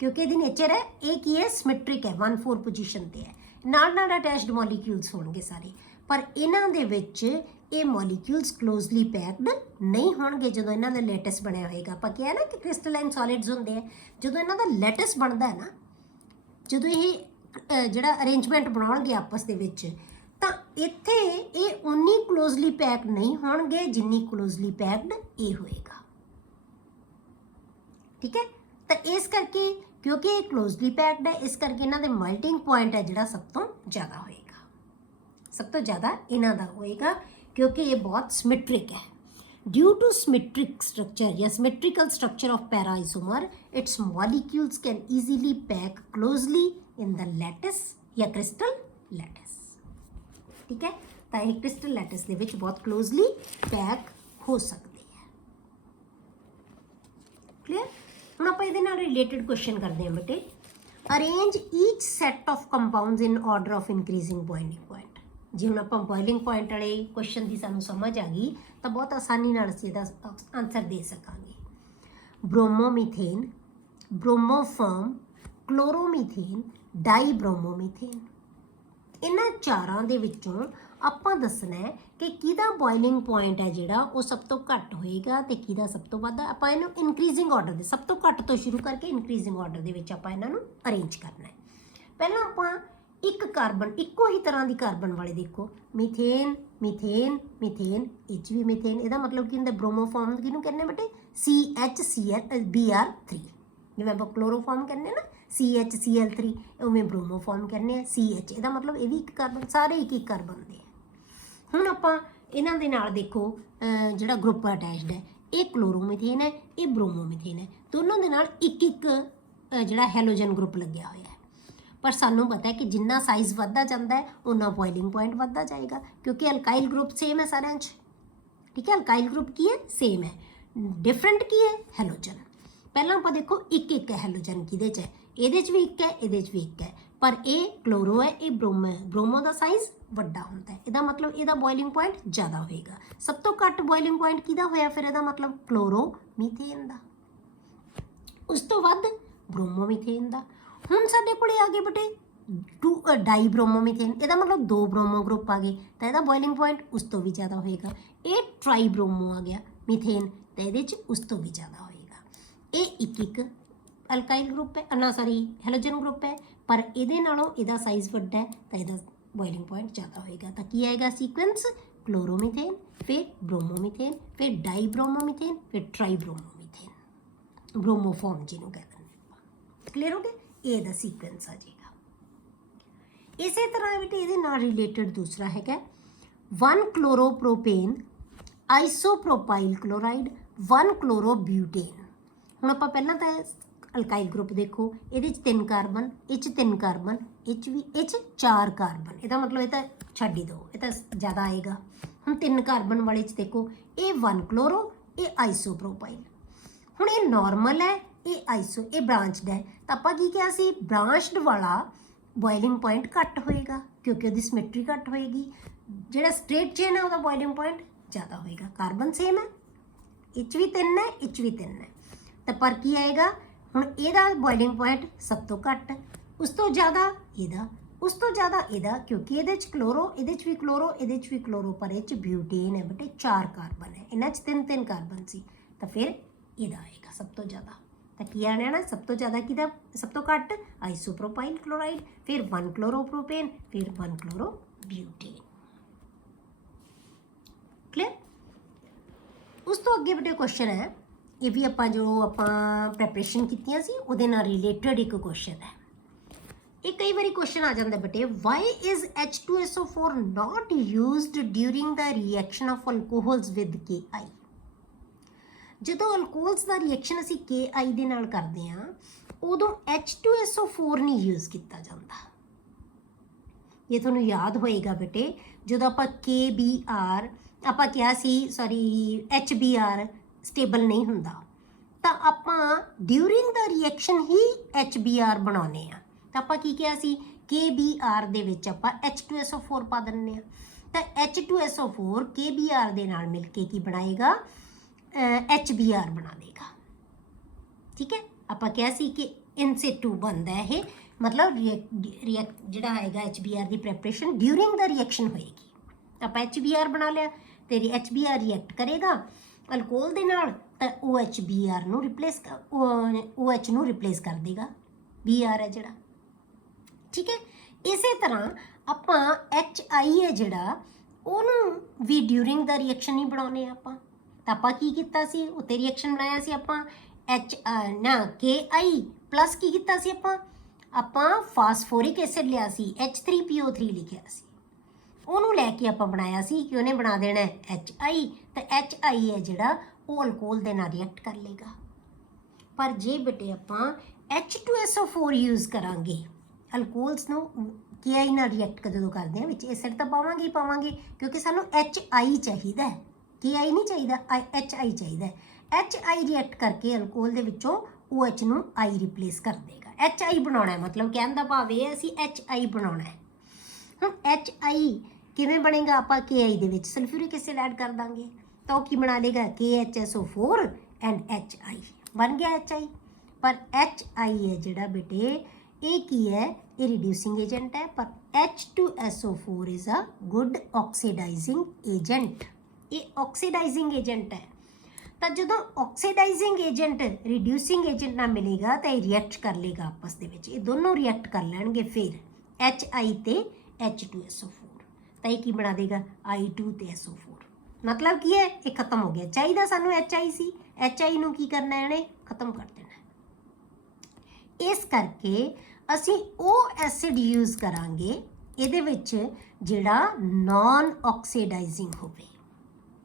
ਕਿਉਂਕਿ ਇਹਦੀ ਨੇਚਰ ਹੈ ਇਹ ਕੀ ਹੈ, ਸਿਮੈਟ੍ਰਿਕ ਹੈ, 1,4 ਪੋਜੀਸ਼ਨ ਤੇ ਹੈ, ਨਾਲ ਅਟੈਚਡ ਮੋਲੀਕਿਊਲਸ ਹੋਣਗੇ ਸਾਰੇ। ਪਰ ਇਹਨਾਂ ਦੇ ਵਿੱਚ ਇਹ ਮੋਲੀਕਿਊਲਸ ਕਲੋਜ਼ਲੀ ਪੈਕਡ ਨਹੀਂ ਹੋਣਗੇ। ਜਦੋਂ ਇਹਨਾਂ ਦਾ ਲੈਟਸ ਬਣਿਆ ਹੋਏਗਾ, ਆਪਾਂ ਕਿਹਾ ਨਾ ਕਿ ਕ੍ਰਿਸਟਲਾਈਨ ਸੋਲਿਡਸ ਹੁੰਦੇ ਆ, ਜਦੋਂ ਇਹਨਾਂ ਦਾ ਲੈਟਸ ਬਣਦਾ ਹੈ ਨਾ, ਜਦੋਂ ਇਹ ਜਿਹੜਾ ਅਰੇਂਜਮੈਂਟ ਬਣਾਉਣਗੇ ਆਪਸ ਦੇ ਵਿੱਚ, ਤਾਂ ਇੱਥੇ ਇਹ ਉਨੀ ਕਲੋਜ਼ਲੀ ਪੈਕਡ ਨਹੀਂ ਹੋਣਗੇ ਜਿੰਨੀ ਕਲੋਜ਼ਲੀ ਪੈਕਡ ਇਹ ਹੋਏਗਾ, ਠੀਕ ਹੈ। ਤਾਂ ਇਸ ਕਰਕੇ ਕਿਉਂਕਿ ਇਹ ਕਲੋਜ਼ਲੀ ਪੈਕਡ ਹੈ, ਇਸ ਕਰਕੇ ਇਹਨਾਂ ਦੇ ਮੈਲਟਿੰਗ ਪੁਆਇੰਟ ਹੈ ਜਿਹੜਾ ਸਭ ਤੋਂ ਜ਼ਿਆਦਾ ਹੋਏਗਾ, ਸਭ ਤੋਂ ਜ਼ਿਆਦਾ ਇਹਨਾਂ ਦਾ ਹੋਏਗਾ, ਕਿਉਂਕਿ ਇਹ ਬਹੁਤ ਸਿਮੈਟ੍ਰਿਕ ਹੈ। Due to symmetric structure या symmetrical structure of para-isomer, its molecules can easily pack closely in the lattice या crystal lattice, ठीक है। ਤਾਂ ਇਹ crystal lattice ਦੇ ਵਿੱਚ ਬਹੁਤ closely pack ਹੋ ਸਕਦੇ ਹੈ, clear। ਹੁਣ ਆਪਾਂ ਇਹਦੇ ਨਾਲ ਰਿਲੇਟਡ ਕੁਐਸਚਨ ਕਰਦੇ ਹਾਂ ਬੇਟੇ। Arrange each set of compounds in order of increasing boiling point. ਜੇ ਹੁਣ ਆਪਾਂ ਬੋਇਲਿੰਗ ਪੁਆਇੰਟ ਵਾਲੇ ਕੁਐਸਚਨ ਦੀ ਸਾਨੂੰ ਸਮਝ ਆ ਗਈ ਤਾਂ ਬਹੁਤ ਆਸਾਨੀ ਨਾਲ ਅਸੀਂ ਇਹਦਾ ਆਨਸਰ ਦੇ ਸਕਾਂਗੇ। ਬ੍ਰੋਮੋਮੀਥੇਨ, ਬ੍ਰੋਮੋਫੋਮ, ਕਲੋਰੋਮੀਥੇਨ, ਡਾਈਬ੍ਰੋਮੋਮੀਥੇਨ, ਇਹਨਾਂ ਚਾਰਾਂ ਦੇ ਵਿੱਚੋਂ ਆਪਾਂ ਦੱਸਣਾ ਹੈ ਕਿ ਕਿਹਦਾ ਬੋਇਲਿੰਗ ਪੁਆਇੰਟ ਹੈ ਜਿਹੜਾ ਉਹ ਸਭ ਤੋਂ ਘੱਟ ਹੋਏਗਾ ਤੇ ਕਿਹਦਾ ਸਭ ਤੋਂ ਵੱਧ। ਆਪਾਂ ਇਹਨੂੰ ਇਨਕਰੀਜ਼ਿੰਗ ਆਰਡਰ ਦੇ ਸਭ ਤੋਂ ਘੱਟ ਤੋਂ ਸ਼ੁਰੂ ਕਰਕੇ ਇਨਕਰੀਜ਼ਿੰਗ ਆਰਡਰ ਦੇ ਵਿੱਚ ਆਪਾਂ ਇਹਨਾਂ ਨੂੰ ਅਰੇਂਜ ਕਰਨਾ ਹੈ। ਪਹਿਲਾਂ ਆਪਾਂ ਇੱਕ ਕਾਰਬਨ, ਇੱਕੋ ਹੀ ਤਰ੍ਹਾਂ ਦੀ ਕਾਰਬਨ ਵਾਲੇ ਦੇਖੋ, ਮੀਥੇਨ, ਮੀਥੇਨ, ਮੀਥੇਨ, ਇਹ 'ਚ ਵੀ ਮੀਥੇਨ, ਇਹਦਾ ਮਤਲਬ ਕੀ ਹੁੰਦਾ? ਬ੍ਰੋਮੋਫਾਰਮ ਕਿਹਨੂੰ ਕਹਿੰਦੇ ਬੇਟੇ? CHCl, Br3। ਜਿਵੇਂ ਆਪਾਂ ਕਲੋਰੋਫਾਰਮ ਕਹਿੰਦੇ ਨਾ CHCl3, ਉਵੇਂ ਬ੍ਰੋਮੋਫਾਰਮ ਕਹਿੰਦੇ ਆ CH, ਇਹਦਾ ਮਤਲਬ ਇਹ ਵੀ ਇੱਕ ਕਾਰਬਨ, ਸਾਰੇ ਇੱਕ ਇੱਕ ਕਾਰਬਨ ਦੇ। ਹੁਣ ਆਪਾਂ ਇਹਨਾਂ ਦੇ ਨਾਲ ਦੇਖੋ ਜਿਹੜਾ ਗਰੁੱਪ ਅਟੈਚਡ ਹੈ, ਇਹ ਕਲੋਰੋਮੀਥੇਨ ਹੈ, ਇਹ ਬ੍ਰੋਮੋਮੀਥੇਨ ਹੈ, ਦੋਨੋਂ ਦੇ ਨਾਲ ਇੱਕ ਇੱਕ ਜਿਹੜਾ ਹੈਲੋਜਨ ਗਰੁੱਪ ਲੱਗਿਆ ਹੋਇਆ ਹੈ। ਪਰ ਸਾਨੂੰ ਪਤਾ ਹੈ ਕਿ ਜਿੰਨਾ ਸਾਈਜ਼ ਵੱਧਦਾ ਜਾਂਦਾ ਹੈ ਉਨਾ ਬੋਇਲਿੰਗ ਪੁਆਇੰਟ ਵੱਧਦਾ ਜਾਏਗਾ, ਕਿਉਂਕਿ ਅਲਕਾਈਲ ਗਰੁੱਪ ਸੇਮ ਹੈ ਸਾਰਿਆਂ 'ਚ। ਠੀਕ ਹੈ, ਅਲਕਾਈਲ ਗਰੁੱਪ ਕੀ ਹੈ? ਸੇਮ ਹੈ। ਡਿਫਰੈਂਟ ਕੀ ਹੈ? ਹੈਲੋਜਨ। ਪਹਿਲਾਂ ਆਪਾਂ ਦੇਖੋ ਇੱਕ ਇੱਕ ਹੈ ਹੈਲੋਜਨ ਕਿਹਦੇ 'ਚ ਹੈ, ਇਹਦੇ 'ਚ ਵੀ ਇੱਕ ਹੈ, ਇਹਦੇ 'ਚ ਵੀ ਇੱਕ ਹੈ, ਪਰ ਇਹ ਕਲੋਰੋ ਹੈ, ਇਹ ਬ੍ਰੋਮੋ ਹੈ। ਬ੍ਰੋਮੋ ਦਾ ਸਾਈਜ਼ ਵੱਡਾ ਹੁੰਦਾ ਹੈ, ਇਹਦਾ ਮਤਲਬ ਇਹਦਾ ਬੋਇਲਿੰਗ ਪੁਆਇੰਟ ਜ਼ਿਆਦਾ ਹੋਏਗਾ। ਸਭ ਤੋਂ ਘੱਟ ਬੋਇਲਿੰਗ ਪੁਆਇੰਟ ਕਿਹਦਾ ਹੋਇਆ ਫਿਰ? ਇਹਦਾ ਮਤਲਬ ਕਲੋਰੋਮੀਥੇਨ ਦਾ। ਉਸ ਤੋਂ ਵੱਧ ਬ੍ਰੋਮੋਮੀਥੇਨ ਦਾ। ਹੁਣ ਸਾਡੇ ਕੋਲੇ ਆ ਗਏ ਬੇਟੇ ਡਾਈਬ੍ਰੋਮੋਮੀਥੇਨ, ਇਹਦਾ ਮਤਲਬ 2 ਬ੍ਰੋਮੋ ਗਰੁੱਪ ਆ ਗਏ ਤਾਂ ਇਹਦਾ ਬੋਇਲਿੰਗ ਪੁਆਇੰਟ ਉਸ ਤੋਂ ਵੀ ਜ਼ਿਆਦਾ ਹੋਏਗਾ। ਇਹ ਟ੍ਰਾਈਬ੍ਰੋਮੋ ਆ ਗਿਆ ਮੀਥੇਨ, ਤਾਂ ਇਹਦੇ 'ਚ ਉਸ ਤੋਂ ਵੀ ਜ਼ਿਆਦਾ ਹੋਏਗਾ। ਇਹ ਇੱਕ ਇੱਕ ਅਲਕਾਈਲ ਗਰੁੱਪ ਹੈ, ਹੈਲੋਜਨ ਗਰੁੱਪ ਹੈ, ਪਰ ਇਹਦੇ ਨਾਲੋਂ ਇਹਦਾ ਸਾਈਜ਼ ਵੱਡਾ ਹੈ ਤਾਂ ਇਹਦਾ ਬੋਇਲਿੰਗ ਪੁਆਇੰਟ ਜ਼ਿਆਦਾ ਹੋਏਗਾ। ਤਾਂ ਕੀ ਆਏਗਾ ਸੀਕੁਐਂਸ? ਕਲੋਰੋਮੀਥੇਨ, ਫਿਰ ਬ੍ਰੋਮੋਮੀਥੇਨ, ਫਿਰ ਡਾਈਬ੍ਰੋਮੋਮੀਥੇਨ, ਫਿਰ ਟ੍ਰਾਈਬ੍ਰੋਮੋਮੀਥੇਨ, ਬ੍ਰੋਮੋਫਾਰਮ ਜਿਹਨੂੰ ਕਹਿੰਦੇ ਨੇ। ਕਲੀਅਰ ਹੋ ਗਿਆ? ਇਹ ਦਾ ਸੀਕੁਐਂਸ ਆ ਜਾਏਗਾ। ਇਸੇ ਤਰ੍ਹਾਂ ਵੀ ਇਹਦੇ ਨਾਲ ਰਿਲੇਟਡ ਦੂਸਰਾ ਹੈਗਾ 1 ਕਲੋਰੋਪ੍ਰੋਪੇਨ, ਆਈਸੋਪ੍ਰੋਪਾਈਲ ਕਲੋਰਾਈਡ, 1 ਕਲੋਰੋਬਿਊਟੇਨ। ਹੁਣ ਆਪਾਂ ਪਹਿਲਾਂ ਤਾਂ ਅਲਕਾਈਲ ਗਰੁੱਪ ਦੇਖੋ, ਇਹਦੇ 'ਚ 3 ਕਾਰਬਨ, ਇਹ 'ਚ 3 ਕਾਰਬਨ, ਇਹ 'ਚ 4 ਕਾਰਬਨ, ਇਹਦਾ ਮਤਲਬ ਇਹ ਤਾਂ ਛੱਡ ਹੀ ਦਿਓ, ਇਹ ਤਾਂ ਜ਼ਿਆਦਾ ਆਏਗਾ। ਹੁਣ 3 ਕਾਰਬਨ ਵਾਲੇ 'ਚ ਦੇਖੋ, ਇਹ 1 ਕਲੋਰੋ, ਇਹ ਆਈਸੋਪ੍ਰੋਪਾਈਲ। ਹੁਣ ਇਹ ਨਾਰਮਲ ਹੈ, ਇਹ ਬ੍ਰਾਂਚਡ ਹੈ, ਤਾਂ ਆਪਾਂ ਕੀ ਕਿਹਾ ਸੀ? ਬ੍ਰਾਂਚਡ ਵਾਲਾ ਬੋਇਲਿੰਗ ਪੁਆਇੰਟ ਘੱਟ ਹੋਏਗਾ ਕਿਉਂਕਿ ਉਹਦੀ ਸਿਮੈਟਰੀ ਘੱਟ ਹੋਏਗੀ। ਜਿਹੜਾ ਸਟ੍ਰੇਟ ਚੇਨ ਹੈ ਉਹਦਾ ਬੋਇਲਿੰਗ ਪੁਆਇੰਟ ਜ਼ਿਆਦਾ ਹੋਏਗਾ। ਕਾਰਬਨ ਸੇਮ ਹੈ, ਇਹ 'ਚ ਵੀ 3 ਹੈ, ਇਹ 'ਚ ਵੀ 3 ਹੈ, ਤਾਂ ਪਰ ਕੀ ਆਏਗਾ? ਹੁਣ ਇਹਦਾ ਬੋਇਲਿੰਗ ਪੁਆਇੰਟ ਸਭ ਤੋਂ ਘੱਟ, ਉਸ ਤੋਂ ਜ਼ਿਆਦਾ ਇਹਦਾ, ਉਸ ਤੋਂ ਜ਼ਿਆਦਾ ਇਹਦਾ, ਕਿਉਂਕਿ ਇਹਦੇ 'ਚ ਕਲੋਰੋ, ਇਹਦੇ 'ਚ ਵੀ ਕਲੋਰੋ, ਇਹਦੇ 'ਚ ਵੀ ਕਲੋਰੋ, ਪਰ ਇਹ 'ਚ ਬਿਊਟੇਨ ਹੈ ਬੇਟੇ, 4 ਕਾਰਬਨ ਹੈ, ਇਹਨਾਂ 'ਚ 3 ਕਾਰਬਨ ਸੀ, ਤਾਂ ਫਿਰ ਇਹਦਾ ਆਏਗਾ ਸਭ ਤੋਂ ਜ਼ਿਆਦਾ। ਤਾਂ ਕੀ ਆਣਾ ਨਾ? ਸਭ ਤੋਂ ਜ਼ਿਆਦਾ ਕਿਹਦਾ? ਸਭ ਤੋਂ ਘੱਟ ਆਈਸੋਪ੍ਰੋਪਾਈਲ ਕਲੋਰਾਈਡ, ਫਿਰ 1 ਕਲੋਰੋਪ੍ਰੋਪੇਨ, ਫਿਰ 1 ਕਲੋਰੋਬਿਊਟੇਨ। ਕਲੀਅਰ? ਉਸ ਤੋਂ ਅੱਗੇ ਬੇਟੇ ਕੁਐਸਚਨ ਹੈ, ਇਹ ਵੀ ਆਪਾਂ ਪ੍ਰੈਪਰੇਸ਼ਨ ਕੀਤੀਆਂ ਸੀ ਉਹਦੇ ਨਾਲ ਰਿਲੇਟਡ ਇੱਕ ਕੁਐਸਚਨ ਹੈ। ਇਹ ਕਈ ਵਾਰੀ ਕੁਐਸਚਨ ਆ ਜਾਂਦਾ ਬੇਟੇ, why is H2SO4 not used during the reaction of alcohols with KI। ਜਦੋਂ ਅਲਕੋਹਲਸ ਦਾ ਰਿਐਕਸ਼ਨ ਅਸੀਂ KI ਦੇ ਨਾਲ ਕਰਦੇ ਹਾਂ ਉਦੋਂ H2SO4 ਨਹੀਂ ਯੂਜ਼ ਕੀਤਾ ਜਾਂਦਾ। ਇਹ ਤੁਹਾਨੂੰ ਯਾਦ ਹੋਏਗਾ ਬੇਟੇ, ਜਦੋਂ ਆਪਾਂ KBr ਆਪਾਂ ਕਿਹਾ ਸੀ, HBr ਸਟੇਬਲ ਨਹੀਂ ਹੁੰਦਾ, ਤਾਂ ਆਪਾਂ during the reaction he HBr ਬਣਾਉਂਦੇ ਆ। ਤਾਂ ਆਪਾਂ ਕੀ ਕਿਹਾ ਸੀ? KBr ਦੇ ਵਿੱਚ ਆਪਾਂ H2SO4 ਪਾ ਦਿੰਦੇ ਆ, ਤਾਂ H2SO4 KBr ਦੇ ਨਾਲ ਮਿਲ ਕੇ ਕੀ ਬਣਾਏਗਾ? HBr ਬਣਾ ਦੇਗਾ। ਠੀਕ ਹੈ, ਆਪਾਂ ਕਿਹਾ ਸੀ ਕਿ ਇਨਸਿਟੂ ਬਣਦਾ ਇਹ, ਮਤਲਬ ਜਿਹੜਾ ਹੈਗਾ HBr the preparation during the reaction ਹੋਏਗੀ। ਆਪਾਂ HBr ਬਣਾ ਲਿਆ, ਤੇ HBr ਰਿਐਕਟ ਕਰੇਗਾ ਅਲਕੋਹਲ ਦੇ ਨਾਲ, ਤਾਂ OHBr ਨੂੰ ਰਿਪਲੇਸ OH ਨੂੰ ਰਿਪਲੇਸ ਕਰ ਦੇਗਾ, Br ਹੈ ਜਿਹੜਾ। ਠੀਕ ਹੈ, ਇਸੇ ਤਰ੍ਹਾਂ ਆਪਾਂ HI ਹੈ ਜਿਹੜਾ, ਉਹਨੂੰ ਵੀ ਡਿਊਰਿੰਗ ਦਾ ਰਿਐਕਸ਼ਨ ਹੀ ਬਣਾਉਂਦੇ ਆ ਆਪਾਂ। ਤਾਂ ਆਪਾਂ ਕੀ ਕੀਤਾ ਸੀ? ਉੱਤੇ ਰਿਐਕਸ਼ਨ ਬਣਾਇਆ ਸੀ ਆਪਾਂ KI ਪਲੱਸ ਕੀ ਕੀਤਾ ਸੀ ਆਪਾਂ ਫਾਸਫੋਰਿਕ ਐਸਿਡ ਲਿਆ ਸੀ, H3PO3 ਲਿਖਿਆ ਸੀ, ਉਹਨੂੰ ਲੈ ਕੇ ਆਪਾਂ ਬਣਾਇਆ ਸੀ ਕਿ ਉਹਨੇ ਬਣਾ ਦੇਣਾ HI, ਤਾਂ HI ਹੈ ਜਿਹੜਾ ਉਹ ਅਲਕੋਹਲ ਦੇ ਨਾਲ ਰਿਐਕਟ ਕਰ ਲੇਗਾ। ਪਰ ਜੇ ਬੇਟੇ ਆਪਾਂ H2SO4 ਯੂਜ਼ ਕਰਾਂਗੇ ਅਲਕੋਹਲਸ ਨੂੰ KI ਨਾਲ ਰਿਐਕਟ ਜਦੋਂ ਕਰਦੇ ਹਾਂ ਵਿੱਚ ਐਸਿਡ ਤਾਂ ਪਾਵਾਂਗੇ ਹੀ ਪਾਵਾਂਗੇ, ਕਿਉਂਕਿ ਸਾਨੂੰ HI ਚਾਹੀਦਾ ਹੈ, KI ਨਹੀਂ ਚਾਹੀਦਾ, HI ਚਾਹੀਦਾ। HI ਰਿਐਕਟ ਕਰਕੇ ਅਲਕੋਹਲ ਦੇ ਵਿੱਚੋਂ OH ਨੂੰ I ਰਿਪਲੇਸ ਕਰ ਦੇਗਾ। HI ਬਣਾਉਣਾ ਹੈ, ਮਤਲਬ ਕਹਿਣ ਦਾ ਭਾਵ ਇਹ ਹੈ ਅਸੀਂ HI ਬਣਾਉਣਾ ਹੈ। ਹੁਣ HI ਕਿਵੇਂ ਬਣੇਗਾ, ਆਪਾਂ KI ਦੇ ਵਿੱਚ ਸਲਫਿਊਰਿਕ ਐਸਿਡ ਐਡ ਕਰ ਦਾਂਗੇ ਤਾਂ ਉਹ ਕੀ ਬਣਾ ਲੇਗਾ KHSO4 ਐਂਡ HI ਬਣ ਗਿਆ HI। ਪਰ HI ਹੈ ਜਿਹੜਾ ਬੇਟੇ ਇਹ ਕੀ ਹੈ, ਇਹ ਰਿਡਿਊਸਿੰਗ ਏਜੰਟ ਹੈ, ਪਰ H2SO4 is a good oxidising agent. ਇਹ ਆਕਸੀਡਾਈਜ਼ਿੰਗ ਏਜੰਟ ਹੈ। ਤਾਂ ਜਦੋਂ ਆਕਸੀਡਾਈਜ਼ਿੰਗ ਏਜੰਟ ਰਿਡਿਊਸਿੰਗ ਏਜੰਟ ਨਾਲ ਮਿਲੇਗਾ ਤਾਂ ਇਹ ਰਿਐਕਟ ਕਰ ਲੇਗਾ ਆਪਸ ਦੇ ਵਿੱਚ, ਇਹ ਦੋਨੋਂ ਰਿਐਕਟ ਕਰ ਲੈਣਗੇ ਫਿਰ HI ਤੇ H2SO4 ਤਾਂ ਇਹ ਕੀ ਬਣਾ ਦੇਗਾ I2 ਤੇ SO4। ਮਤਲਬ ਕੀ ਹੈ, ਇਹ ਖਤਮ ਹੋ ਗਿਆ। ਚਾਹੀਦਾ ਸਾਨੂੰ HI ਸੀ, HI ਨੂੰ ਕੀ ਕਰਨਾ ਇਹਨੇ ਖਤਮ ਕਰ ਦੇਣਾ। ਇਸ ਕਰਕੇ ਅਸੀਂ ਉਹ ਐਸਿਡ ਯੂਜ਼ ਕਰਾਂਗੇ ਇਹਦੇ ਵਿੱਚ ਜਿਹੜਾ ਨਾਨ ਆਕਸੀਡਾਈਜ਼ਿੰਗ ਹੋਵੇ।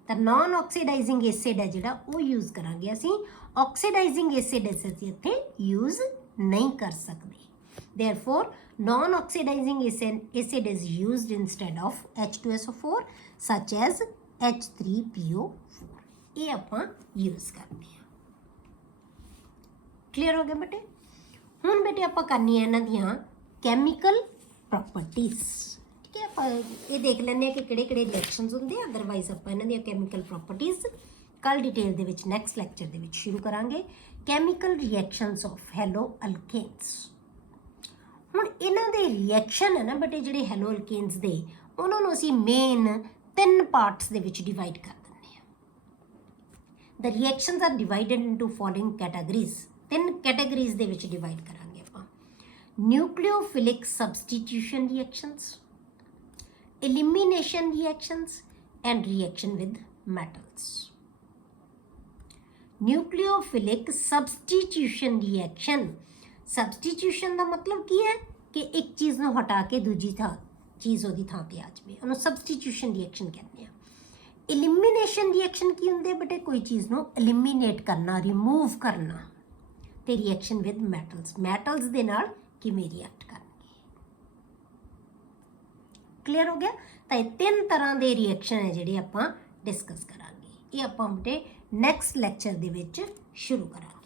ਤਾਂ ਨਾਨ ਆਕਸੀਡਾਈਜ਼ਿੰਗ ਐਸਿਡ ਹੈ ਜਿਹੜਾ ਉਹ ਯੂਜ਼ ਕਰਾਂਗੇ ਅਸੀਂ, ਆਕਸੀਡਾਈਜ਼ਿੰਗ ਐਸਿਡ ਅਸੀਂ ਇੱਥੇ ਯੂਜ਼ ਨਹੀਂ ਕਰ ਸਕਦੇ। therefore non oxidizing acid is used instead of H2SO4 such as H3PO4 ਇਹ ਆਪਾਂ ਯੂਜ਼ ਕਰਦੇ ਹਾਂ। ਕਲੀਅਰ ਹੋ ਗਿਆ ਬੇਟੇ। ਹੁਣ ਬੇਟੇ ਆਪਾਂ ਕਰਨੀ ਹੈ ਇਹਨਾਂ ਦੀਆਂ ਕੈਮੀਕਲ ਪ੍ਰੋਪਰਟੀਜ਼। ਠੀਕ ਹੈ, ਆਪਾਂ ਇਹ ਦੇਖ ਲੈਂਦੇ ਹਾਂ ਕਿ ਕਿਹੜੇ ਕਿਹੜੇ ਰਿਐਕਸ਼ਨਸ ਹੁੰਦੇ ਆ। ਅਦਰਵਾਈਜ਼ ਆਪਾਂ ਇਹਨਾਂ ਦੀਆਂ ਕੈਮੀਕਲ ਪ੍ਰੋਪਰਟੀਜ਼ ਕੱਲ ਡਿਟੇਲ ਦੇ ਵਿੱਚ ਨੈਕਸਟ ਲੈਕਚਰ ਦੇ ਵਿੱਚ ਸ਼ੁਰੂ ਕਰਾਂਗੇ। Chemical reactions of halo alkanes. ਹੁਣ ਇਹਨਾਂ ਦੇ ਰਿਐਕਸ਼ਨ ਹੈ ਨਾ ਬੇਟੇ ਜਿਹੜੇ ਹੈਲੋ ਅਲਕੇਨਸ ਦੇ, ਉਹਨਾਂ ਨੂੰ ਅਸੀਂ ਮੇਨ 3 ਪਾਰਟਸ ਦੇ ਵਿੱਚ ਡਿਵਾਈਡ ਕਰ ਦਿੰਦੇ ਹਾਂ। The reactions are divided into following categories. 3 categories ਦੇ ਵਿੱਚ ਡਿਵਾਈਡ ਕਰਾਂਗੇ ਆਪਾਂ। Nucleophilic substitution reactions, elimination reactions and reaction with metals। nucleophilic substitution reaction, substitution ਦਾ ਮਤਲਬ ਕੀ ਹੈ ਕਿ ਇੱਕ ਚੀਜ਼ ਨੂੰ ਹਟਾ ਕੇ ਦੂਜੀ ਚੀਜ਼ ਉਹਦੀ ਥਾਂ ਤੇ ਆ ਜਾਵੇ, ਉਹਨੂੰ substitution reaction ਕਹਿੰਦੇ ਆ। elimination reaction ਕੀ ਹੁੰਦੇ ਬੇਟੇ, ਕੋਈ ਚੀਜ਼ ਨੂੰ eliminate ਕਰਨਾ, remove ਕਰਨਾ। ਤੇ reaction with metals, metals ਦੇ ਨਾਲ ਕਿਵੇਂ ਰਿਐਕਟ ਕਰਨਾ। ਕਲੀਅਰ ਹੋ ਗਿਆ। ਤਾਂ ਇਹ 3 ਤਰ੍ਹਾਂ ਦੇ ਰਿਐਕਸ਼ਨ ਹੈ ਜਿਹੜੇ ਆਪਾਂ ਡਿਸਕਸ ਕਰਾਂਗੇ। ਇਹ ਆਪਾਂ ਬੇਟੇ ਨੈਕਸਟ ਲੈਕਚਰ ਦੇ ਵਿੱਚ ਸ਼ੁਰੂ ਕਰਾਂਗੇ।